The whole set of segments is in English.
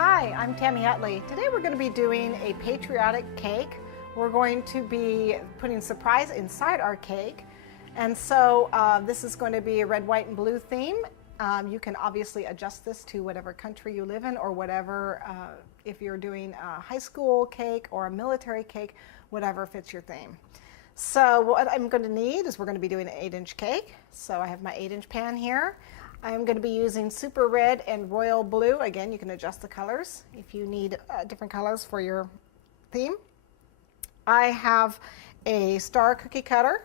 Hi, I'm Tami Utley. Today we're going to be doing a patriotic cake. We're going to be putting surprise inside our cake. And so this is going to be a red, white, and blue theme. You can obviously adjust this to whatever country you live in or whatever, if you're doing a high school cake or a military cake, whatever fits your theme. So what I'm going to need is we're going to be doing an 8-inch cake. So I have my 8-inch pan here. I'm going to be using super red and royal blue. Again, you can adjust the colors if you need different colors for your theme. I have a star cookie cutter.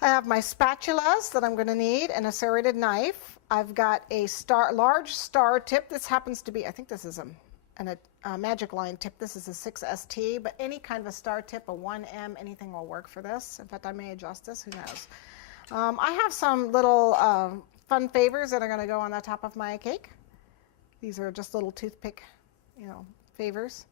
I have my spatulas that I'm going to need and a serrated knife. I've got a large star tip. This happens to be, I think this is a magic line tip. This is a 6ST, but any kind of a star tip, a 1M, anything will work for this. In fact, I may adjust this, who knows. I have some little fun favors that are going to go on the top of my cake. These are just little toothpick, favors.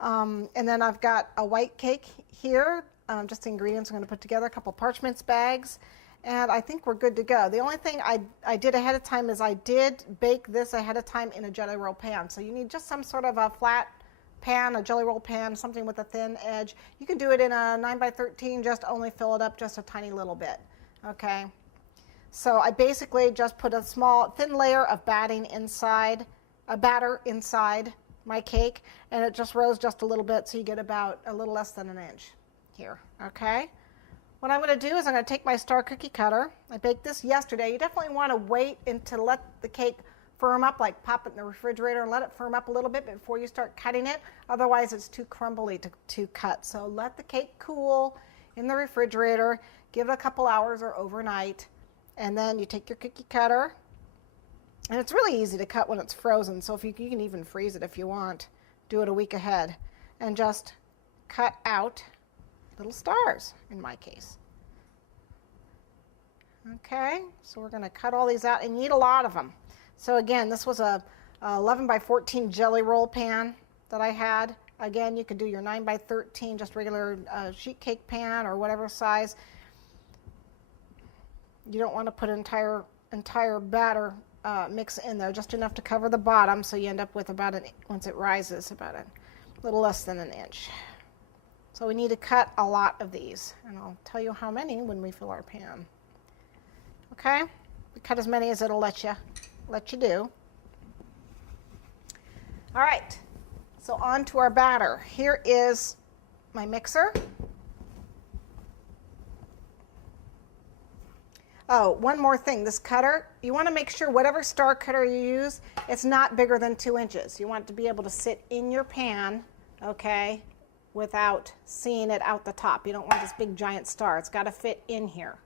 And then I've got a white cake here, just ingredients I'm going to put together, a couple parchments bags, and I think we're good to go. The only thing I did ahead of time is I did bake this ahead of time in a jelly roll pan. So you need just some sort of a flat pan, a jelly roll pan, something with a thin edge. You can do it in a 9x13, just only fill it up just a tiny little bit. Okay, so I basically just put a small thin layer of batter inside my cake, and it just rose just a little bit, so you get about a little less than an inch here. Okay, what I'm going to do is I'm going to take my star cookie cutter. I baked this yesterday. You definitely want to wait to let the cake firm up, like pop it in the refrigerator and let it firm up a little bit before you start cutting it. Otherwise it's too crumbly to cut. So let the cake cool in the refrigerator, give it a couple hours or overnight, and then you take your cookie cutter, and it's really easy to cut when it's frozen, so if you can even freeze it if you want. Do it a week ahead, and just cut out little stars in my case. Okay, so we're going to cut all these out, and you need a lot of them. So again, this was a 11x14 jelly roll pan that I had. Again, you could do your 9x13, just regular sheet cake pan or whatever size. You don't want to put entire batter mix in there, just enough to cover the bottom, so you end up with about once it rises, about a little less than an inch. So we need to cut a lot of these, and I'll tell you how many when we fill our pan. Okay, we cut as many as it'll let you do. All right. So on to our batter. Here is my mixer. Oh, one more thing. This cutter, you want to make sure whatever star cutter you use, it's not bigger than 2 inches. You want it to be able to sit in your pan, okay, without seeing it out the top. You don't want this big giant star. It's got to fit in here.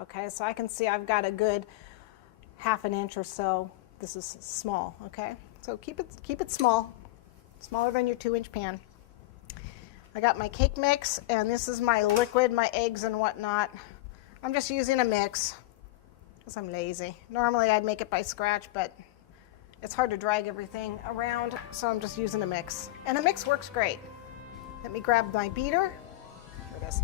Okay, so I can see I've got a good ½ an inch or so. This is small, okay? So keep it small. Smaller than your 2-inch pan. I got my cake mix, and this is my liquid, my eggs and whatnot. I'm just using a mix because I'm lazy. Normally I'd make it by scratch, but it's hard to drag everything around, so I'm just using a mix. And a mix works great. Let me grab my beater. Here it is.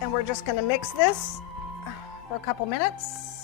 And we're just going to mix this for a couple minutes.